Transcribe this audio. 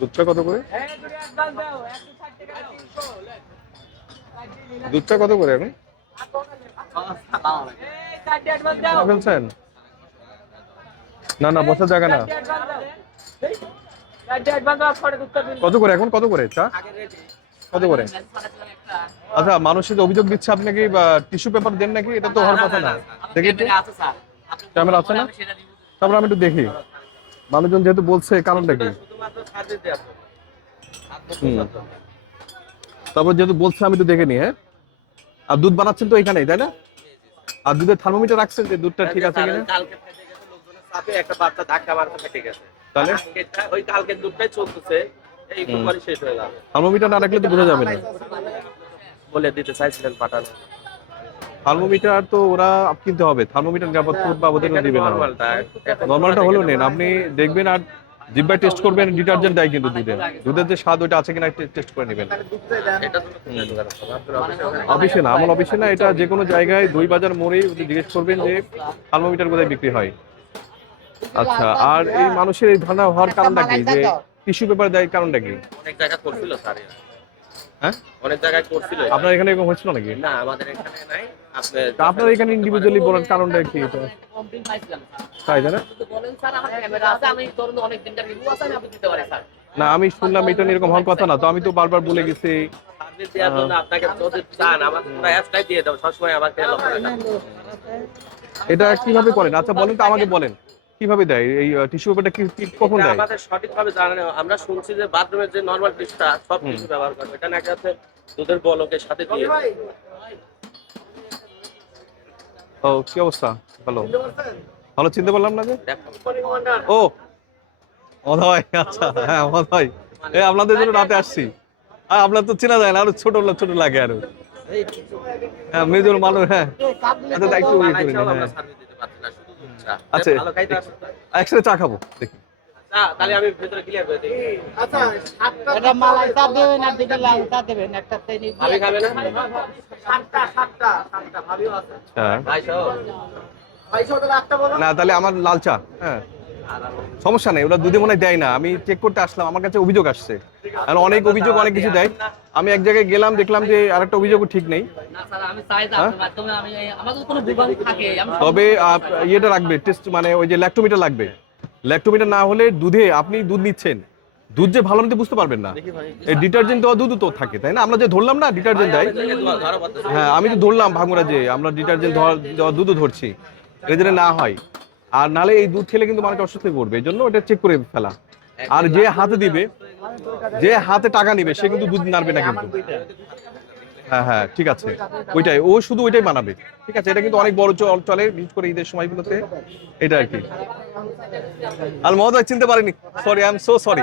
দুধটা কত করে? দুধটা কত করে এখন ফেলছেন? না না, বসার জায়গা না। কত করে এখন, কত করে চা, কত করে? আচ্ছা, মানুষের যে অভিযোগ দিচ্ছে আপনি কি টিস্যু পেপার দেন নাকি? এটা তো হওয়ার কথা না। দেখি একটু, ক্যামেরা আছে না? তারপর আমি একটু দেখি মানুষজন যেহেতু বলছে, কারণটা কি? তারপর যেহেতু বলছে আমি একটু দেখে নি। হ্যাঁ, আর দুধ বানাচ্ছেন তো এখানেই, তাই না? আর দুধের থার্মোমিটার রাখছেন যে দুধটা ঠিক আছে কিনা? একটা বাচ্চা ধাক্কা মারতে ঠিক আছে, তাহলে ওই কালকে দুধটাই চলতেছে, এই একটু পরে শেষ হয়ে যাবে। থার্মোমিটার না রাখলে তো বোঝা যাবে না। বলে দিতে চাইছিলেন পাঠানো। থার্মোমিটার তো ওরা কিনতে হবে, থার্মোমিটার নিরাপত্তা বা ওদের দিবে না। নর্মালটা হলো নেন, আপনি দেখবেন আর জিব্বায় টেস্ট করবেন। ডিটারজেন্ট দেয় কিন্তু দুধের যে স্বাদ ওইটা আছে কিনা টেস্ট করে নেবেন। অফিসে না, আমার অফিসে না, এটা যে কোনো জায়গায় দই বাজার মোড়ে জিজ্ঞেস করবেন যে থার্মোমিটার কোথায় বিক্রি হয়। আচ্ছা, আর এই মানুষের এই ধারণা হওয়ার কারণটা কি, যে টিস্যু পেপার দেয় কারণটা কি? অনেক জায়গা করছিল স্যার। হ্যাঁ, অনেক জায়গায় করছিল। আপনার এখানে এরকম হয়েছিল নাকি? না, আমাদের এখানে নাই। আপনার এখানে ইন্ডিভিজুয়ালি বলার কারণটা কি এটা? তাই না? না, আমি শুনলাম এটা এরকম হওয়ার কথা না, তো আমি তো বারবার বলে গেছি। এটা কিভাবে করেন? আচ্ছা বলেন তো, আমাকে বলেন কিভাবে দেয় এই টিস্যু পেপারটা, কি কখন দেয়? আমাদের সঠিকভাবে জানা নেই। আমরা শুনছি যে বাথরুমের যে নরমাল টিস্যুটা সব টিস্যু ব্যবহার করবে, এটা নাকি আছে দুধের বলকের সাথে দিয়ে। ও, কি অবস্থা? ভালো ভালো, চিনতে পারলাম না যে। ও অধয়, আচ্ছা হ্যাঁ অধয়, এই আপনাদের জন্য রাতে আসছি। আপনার তো চেনা যায় না, আরো ছোট ছোট লাগে আরো। হ্যাঁ, মেজর মানুষ। হ্যাঁ, আচ্ছা একটু আচ্ছা, একসাথে চা খাবো দেখি। তাহলে আমি ভিতরে ক্লিয়ার করে দিই। আচ্ছা, এটা মালাই চা দেবেন আর দিকে লাল চা দেবেন, একটা তেনি ভাবি খাবে না? সাতটা ভাবিও আছে। হ্যাঁ, 250 টাকা একটা বলো না তাহলে আমার লাল চা। হ্যাঁ, সমস্যা নেই, ওরা দুধে মনে হয় দেয় না। আমি চেক করতে আসলাম, আমার কাছে অভিযোগ আসছে, আর অনেক অভিযোগ, অনেক কিছু দেয়। আমি এক জায়গায় গেলাম, দেখলাম যে আরেকটা অভিযোগও ঠিক নেই। তবে ইয়েটা রাখবে, টেস্ট মানে ওই যে ল্যাক্টোমিটার লাগবে। ল্যাক্টোমিটার না হলে দুধে, আপনি দুধ নিচ্ছেন, দুধ যে ভালো মতো বুঝতে পারবেন না। এই ডিটারজেন্ট দেওয়া দুধ তো থাকে, তাই না? আমরা যে ধরলাম না ডিটারজেন্ট দেয়, হ্যাঁ আমি তো ধরলাম ভাঙুরা যে আমরা ডিটারজেন্ট দেওয়া দুধও ধরছি, এদের না হয়। আর নালে এই দুধ খেলে কিন্তু মানুষ অসুস্থ পড়বে, এই জন্য এটা চেক করে ফেলা। আর যে হাতে দিবে, যে হাতে টাকা নিবে, সে কিন্তু দুধ নাড়বে না কিন্তু। হ্যাঁ হ্যাঁ, ঠিক আছে, ওইটাই, ও শুধু ওইটাই বানাবে। ঠিক আছে, এটা কিন্তু অনেক বড় চলে, বিশেষ করে ঈদের সময়গুলোতে, এটা আর কি। আর মহোদয় চিনতে পারিনি, sorry, I am so sorry.